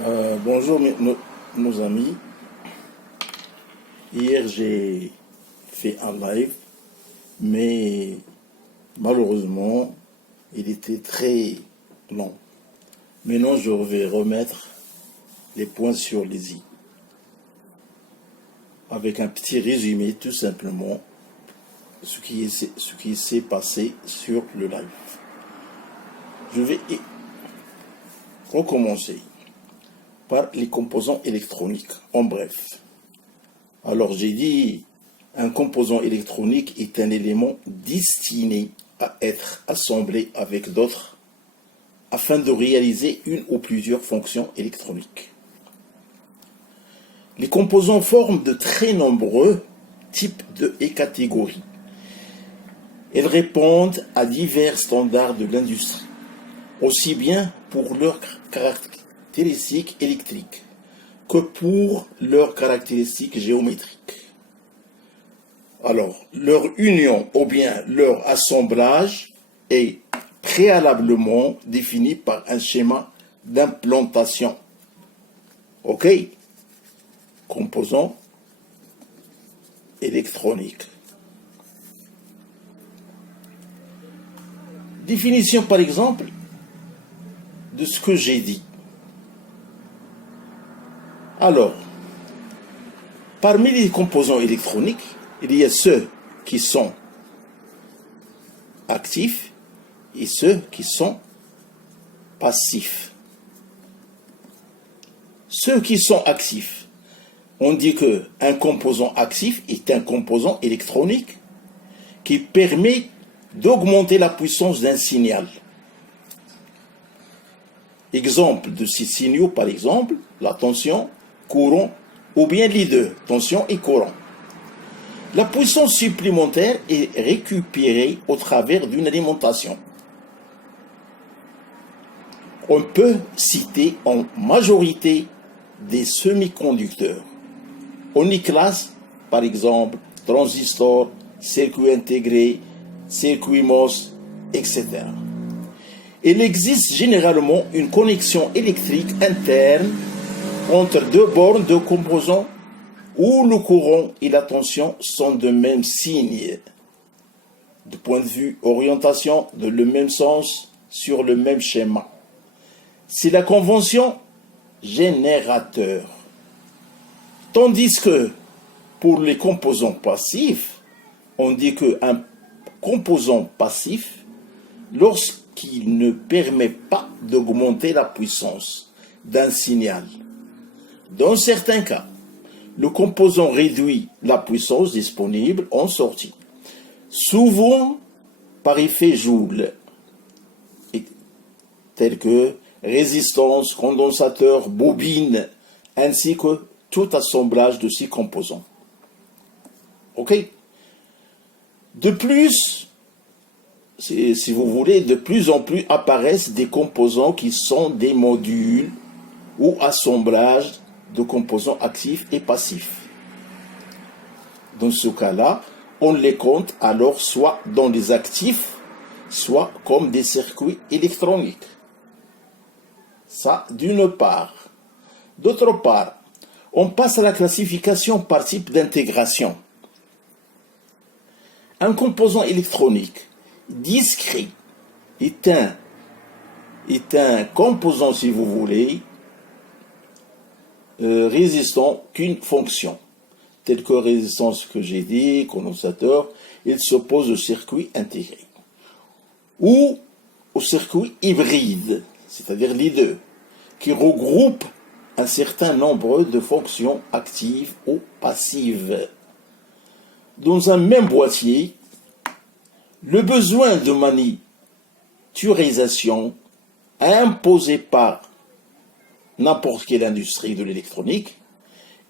Bonjour nos amis. Hier j'ai fait un live, mais malheureusement il était très long. Maintenant je vais remettre les points sur les i avec un petit résumé tout simplement ce qui s'est passé sur le live. Je vais recommencer par les composants électroniques, en bref. Alors j'ai dit, un composant électronique est un élément destiné à être assemblé avec d'autres afin de réaliser une ou plusieurs fonctions électroniques. Les composants forment de très nombreux types et catégories. Elles répondent à divers standards de l'industrie, aussi bien pour leurs caractéristiques électriques que pour leurs caractéristiques géométriques. Alors, leur union ou bien leur assemblage est préalablement défini par un schéma d'implantation. OK? Composants électroniques. Définition par exemple de ce que j'ai dit. Alors, parmi les composants électroniques, il y a ceux qui sont actifs et ceux qui sont passifs. Ceux qui sont actifs, on dit qu'un composant actif est un composant électronique qui permet d'augmenter la puissance d'un signal. Exemple de ces signaux, par exemple, la tension, courant, ou bien les deux, tension et courant. La puissance supplémentaire est récupérée au travers d'une alimentation. On peut citer en majorité des semi-conducteurs. On y classe, par exemple, transistors, circuits intégrés, circuits MOS, etc. Il existe généralement une connexion électrique interne entre deux bornes de composants où le courant et la tension sont de même signe. De point de vue orientation, de le même sens, sur le même schéma. C'est la convention générateur. Tandis que pour les composants passifs, on dit qu'un composant passif, lorsqu'il ne permet pas d'augmenter la puissance d'un signal. Dans certains cas, le composant réduit la puissance disponible en sortie, souvent par effet Joule, tel que résistance, condensateur, bobine, ainsi que tout assemblage de ces composants. OK? De plus, si vous voulez, de plus en plus apparaissent des composants qui sont des modules ou assemblages de composants actifs et passifs. Dans ce cas-là, on les compte alors soit dans les actifs, soit comme des circuits électroniques. Ça, d'une part. D'autre part, on passe à la classification par type d'intégration. Un composant électronique discret est un composant, si vous voulez, résistant qu'une fonction, telle que résistance que j'ai dit, condensateur, il s'oppose au circuit intégré ou au circuit hybride, c'est-à-dire les deux, qui regroupent un certain nombre de fonctions actives ou passives. Dans un même boîtier, le besoin de miniaturisation imposé par n'importe quelle industrie de l'électronique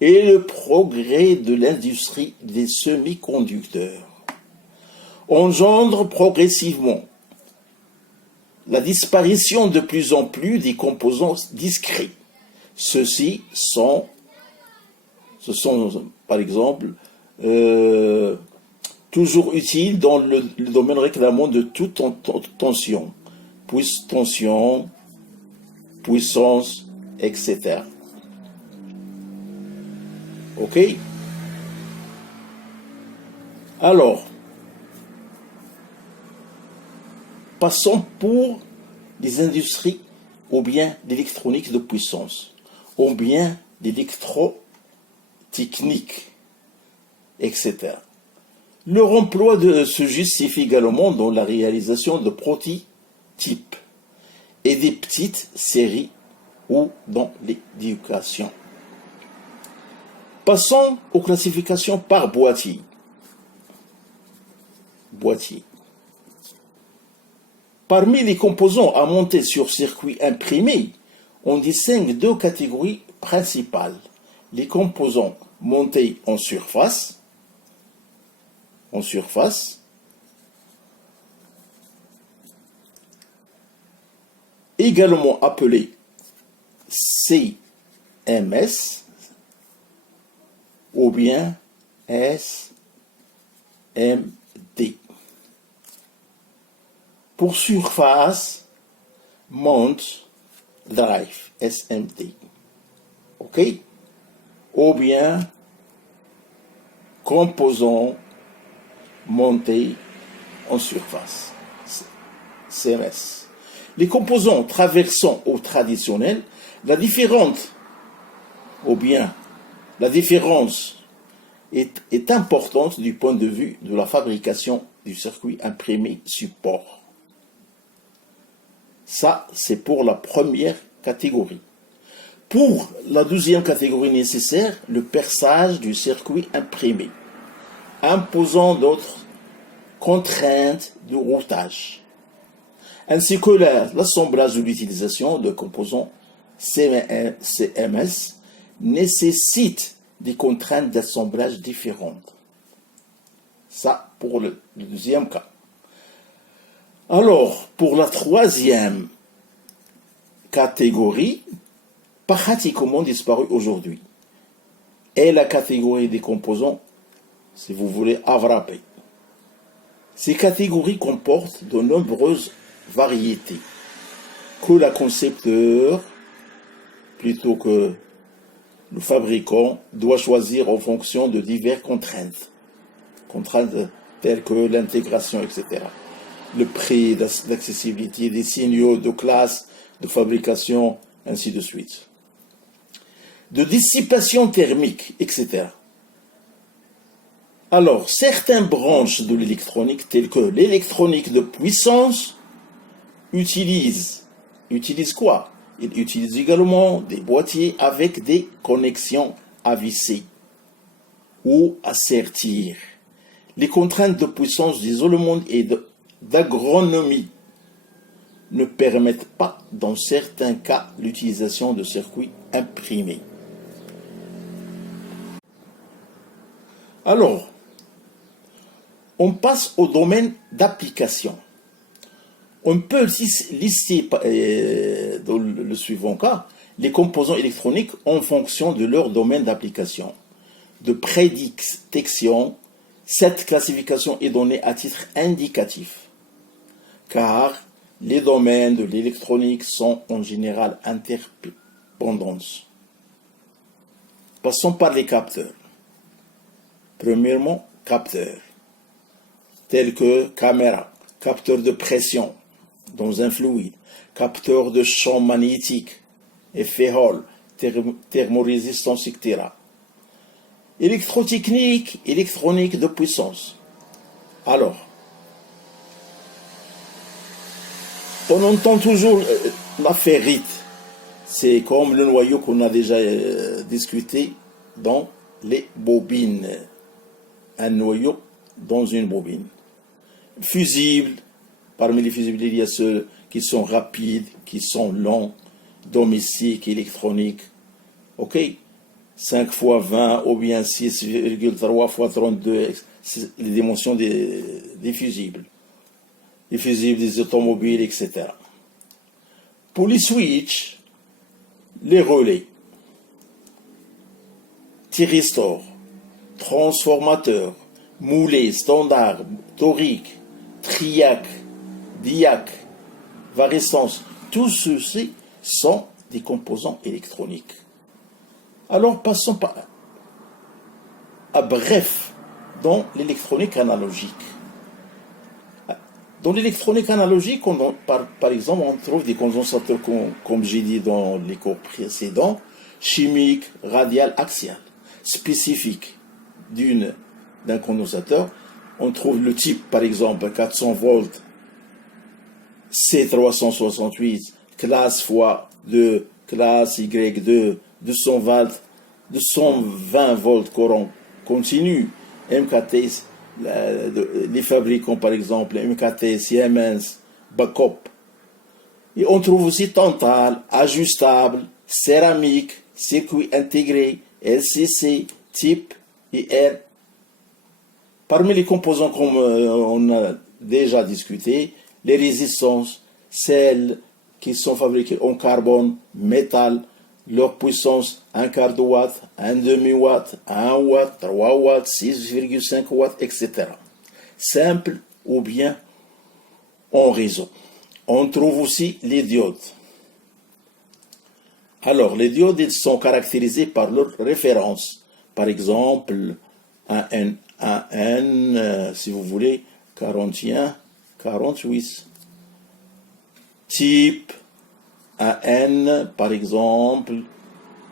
et le progrès de l'industrie des semi-conducteurs engendre progressivement la disparition de plus en plus des composants discrets. Ceux-ci sont, par exemple, toujours utiles dans le domaine réclamant de toute tension, tension, puissance, etc. OK? Alors, passons pour les industries ou bien l'électronique de puissance, ou bien l'électrotechnique, etc. Leur emploi se justifie également dans la réalisation de prototypes et des petites séries ou dans l'éducation. Passons aux classifications par boîtier. Parmi les composants à monter sur circuit imprimé, on distingue deux catégories principales. Les composants montés en surface, également appelés CMS ou bien SMD. Pour surface, mount drive, SMD. OK? Ou bien composants montés en surface, CMS. Les composants traversants ou traditionnels, la différence est importante du point de vue de la fabrication du circuit imprimé support. Ça, c'est pour la première catégorie. Pour la deuxième catégorie nécessaire, le perçage du circuit imprimé, imposant d'autres contraintes de routage, ainsi que l'assemblage de l'utilisation de composants CMS nécessite des contraintes d'assemblage différentes. Ça, pour le deuxième cas. Alors, pour la troisième catégorie, pratiquement disparue aujourd'hui, est la catégorie des composants, si vous voulez, avrapés. Ces catégories comportent de nombreuses variétés que le concepteur, plutôt que le fabricant, doit choisir en fonction de diverses contraintes telles que l'intégration, etc. Le prix, l'accessibilité, des signaux de classe, de fabrication, ainsi de suite. De dissipation thermique, etc. Alors, certaines branches de l'électronique, telles que l'électronique de puissance, utilisent quoi? Ils utilisent également des boîtiers avec des connexions à visser ou à sertir. Les contraintes de puissance d'isolement et d'agronomie ne permettent pas, dans certains cas, l'utilisation de circuits imprimés. Alors, on passe au domaine d'application. On peut lister dans le suivant cas les composants électroniques en fonction de leur domaine d'application. De prédiction, cette classification est donnée à titre indicatif, car les domaines de l'électronique sont en général interdépendants. Passons par les capteurs. Premièrement, capteurs, tels que caméra, capteur de pression dans un fluide, capteur de champ magnétique, effet Hall, thermorésistance, etc. Électrotechnique, électronique de puissance. Alors, on entend toujours la ferrite. C'est comme le noyau qu'on a déjà discuté dans les bobines. Un noyau dans une bobine. Fusibles, parmi les fusibles, il y a ceux qui sont rapides, qui sont lents, domestiques, électroniques. OK? 5 x 20 ou bien 6,3 x 32, c'est les dimensions des fusibles. Les fusibles des automobiles, etc. Pour les switches, les relais, thyristors, transformateurs, moulés, standards, toriques, triac, diac, varescence, tous ceux-ci sont des composants électroniques. Alors passons à bref dans l'électronique analogique. Dans l'électronique analogique, par exemple, on trouve des condensateurs, comme j'ai dit dans les cours précédents, chimiques, radiales, axiales, spécifiques d'un condensateur. On trouve le type, par exemple, 400 volts, C368, classe x2, classe Y2, 220 volts courant continu, MKT, les fabricants par exemple, MKT, Siemens, Backup. Et on trouve aussi Tantal, ajustable, céramique, circuit intégré, LCC, type IR. Parmi les composants comme on a déjà discuté, les résistances, celles qui sont fabriquées en carbone, métal, leur puissance 1/4 de watt, 1/2 watt, 1 watt, 3 watts, 6,5 watts, etc. Simple ou bien en réseau. On trouve aussi les diodes. Alors, les diodes, ils sont caractérisés par leur référence. Par exemple, un N, si vous voulez, 41, 48. Type, un N, par exemple,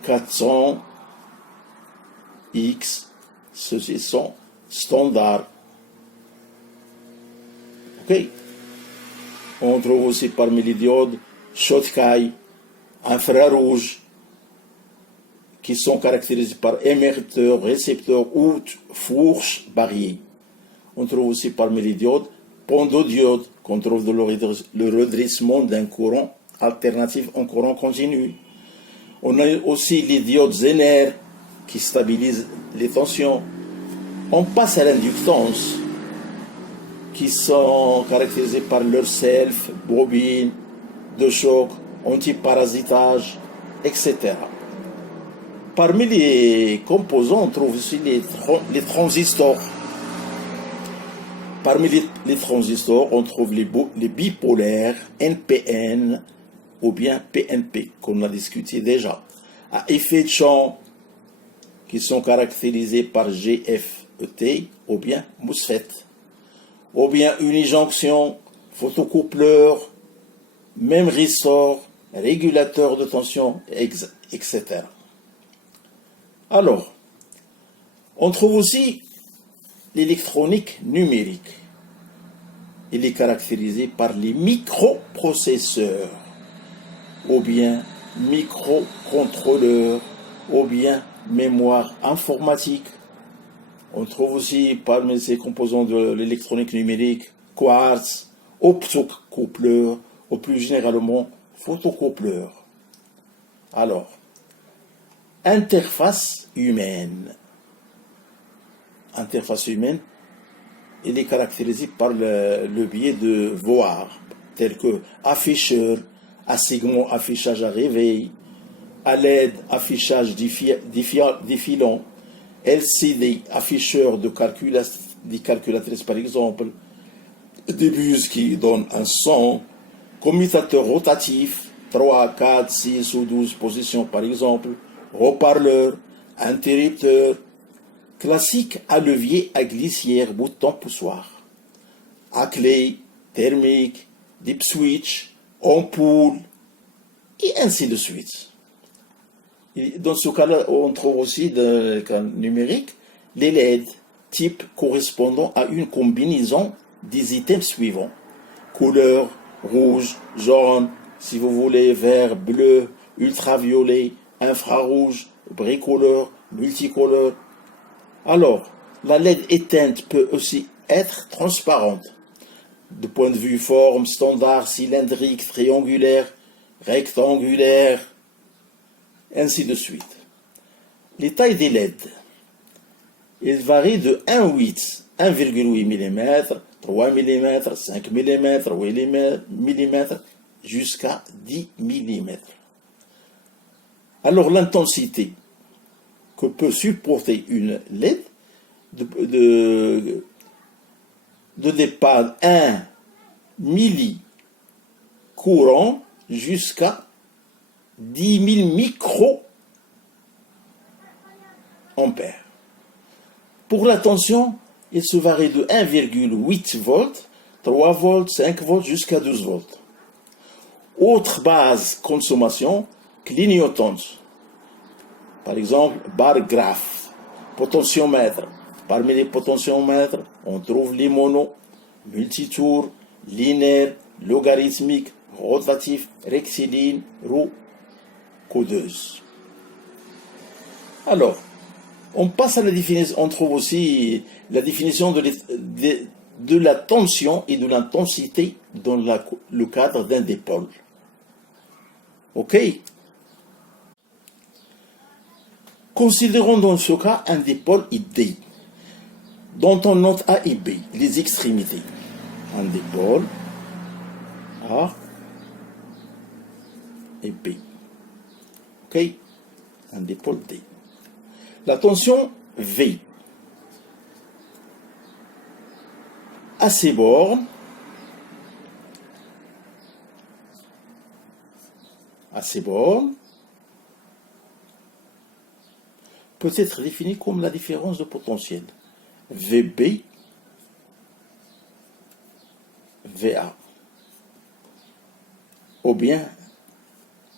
400 X, ceux-ci sont standards. Ok. On trouve aussi parmi les diodes Schottky, infrarouge, qui sont caractérisés par émetteur, récepteur ou fourche variée. On trouve aussi parmi les diodes pondodiode, qu'on trouve dans le redressement d'un courant alternatif en courant continu. On a aussi les diodes Zener qui stabilisent les tensions. On passe à l'inductance, qui sont caractérisés par leur self, bobine, de choc, antiparasitage, etc. Parmi les composants, on trouve aussi les transistors. Parmi les transistors, on trouve les bipolaires, NPN ou bien PNP, qu'on a discuté déjà, à effet de champ, qui sont caractérisés par GFET ou bien MOSFET, ou bien unijonction, photocoupleur, même ressort, régulateur de tension, etc. Alors, on trouve aussi l'électronique numérique. Il est caractérisé par les microprocesseurs, ou bien microcontrôleurs, ou bien mémoire informatique. On trouve aussi parmi ces composants de l'électronique numérique quartz, optocoupleurs, ou plus généralement photocoupleurs. Alors, interface humaine. Interface humaine, il est caractérisé par le biais de VOAR, tels que afficheur, assignement affichage à réveil, à l'aide affichage défilant, LCD, afficheur de des calculatrices par exemple, des buses qui donnent un son, commutateur rotatif, 3, 4, 6 ou 12 positions par exemple, haut-parleur, interrupteur, classique à levier à glissière, bouton poussoir, à clé, thermique, deep switch, ampoule, et ainsi de suite. Et dans ce cas-là, on trouve aussi dans le cas numérique les LED, type correspondant à une combinaison des items suivants. Couleur, rouge, jaune, si vous voulez, vert, bleu, ultraviolet, infrarouge, bricoleur, multicolore. Alors, la LED éteinte peut aussi être transparente, de point de vue forme, standard, cylindrique, triangulaire, rectangulaire, ainsi de suite. Les tailles des LED, elles varient de 1,8 mm, 3 mm, 5 mm, 8 mm, jusqu'à 10 mm. Alors l'intensité que peut supporter une LED de départ 1 millicourant jusqu'à 10 000 microampères. Pour la tension, il se varie de 1,8 volts, 3 volts, 5 volts jusqu'à 12 volts. Autre base consommation, clignotante. Par exemple, bar graphe, potentiomètre. Parmi les potentiomètres, on trouve les mono, multitours, linéaires, logarithmiques, rotatifs, rectilignes, roue, codeuse. Alors, on passe à la définition, on trouve aussi la définition de la tension et de l'intensité dans le cadre d'un dipôle. OK? Considérons dans ce cas un dipôle D, dont on note A et B, les extrémités. Un dipôle A et B. OK? Un dipôle D. La tension V. À ses bords, peut être définie comme la différence de potentiel VB, VA, ou bien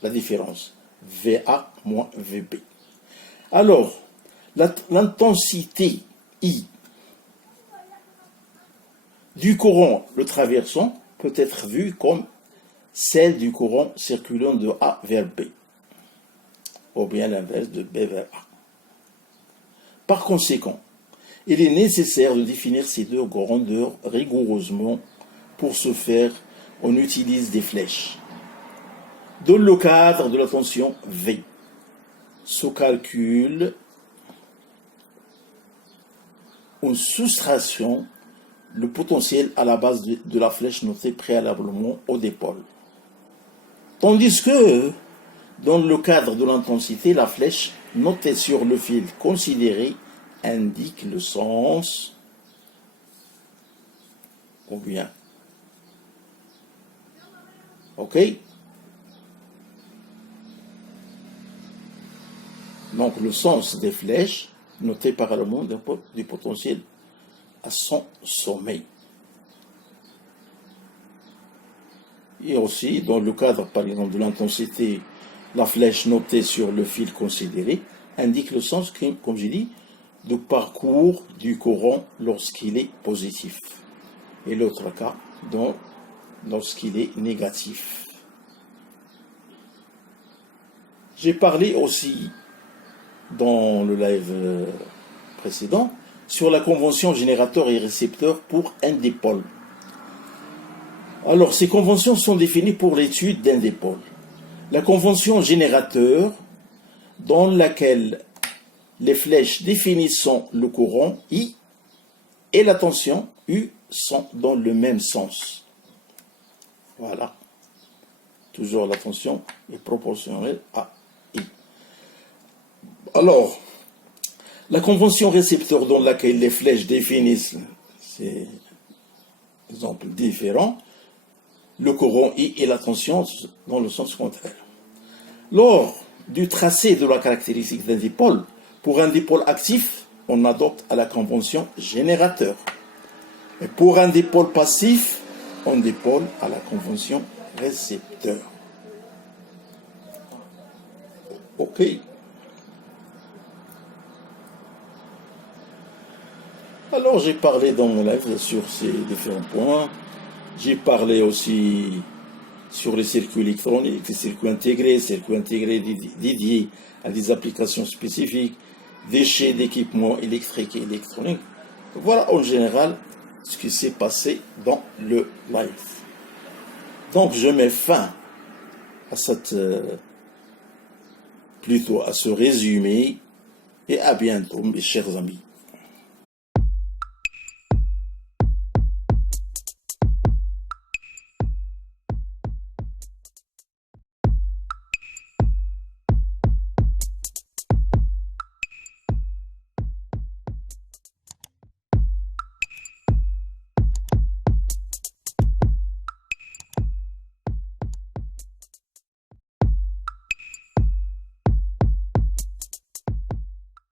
la différence VA moins VB. Alors, l'intensité I du courant le traversant peut être vue comme celle du courant circulant de A vers B, ou bien l'inverse de B vers A. Par conséquent, il est nécessaire de définir ces deux grandeurs rigoureusement. Pour ce faire, on utilise des flèches. Dans le cadre de la tension V, se calcule une soustraction, le potentiel à la base de la flèche notée préalablement au dipôle. Tandis que, dans le cadre de l'intensité, la flèche notée sur le fil considéré indique le sens, ou bien. OK? Donc le sens des flèches noté parallèlement du potentiel à son sommet. Et aussi, dans le cadre, par exemple, de l'intensité, la flèche notée sur le fil considéré indique le sens, comme j'ai dit, du parcours du courant lorsqu'il est positif. Et l'autre cas, lorsqu'il est négatif. J'ai parlé aussi dans le live précédent sur la convention générateur et récepteur pour un dipôle. Alors, ces conventions sont définies pour l'étude d'un dipôle. La convention générateur, dans laquelle les flèches définissant le courant I et la tension U sont dans le même sens. Voilà. Toujours la tension est proportionnelle à I. Alors, la convention récepteur dans laquelle les flèches définissent, c'est exemple différent, le courant I et la tension dans le sens contraire. Lors du tracé de la caractéristique d'un dipôle, pour un dipôle actif, on adopte à la convention générateur. Et pour un dipôle passif, on dipôle à la convention récepteur. OK. Alors j'ai parlé dans mon live sur ces différents points. J'ai parlé aussi sur les circuits électroniques, les circuits intégrés dédiés à des applications spécifiques, déchets d'équipements électriques et électroniques. Voilà en général ce qui s'est passé dans le live. Donc je mets fin à plutôt à ce résumé et à bientôt mes chers amis.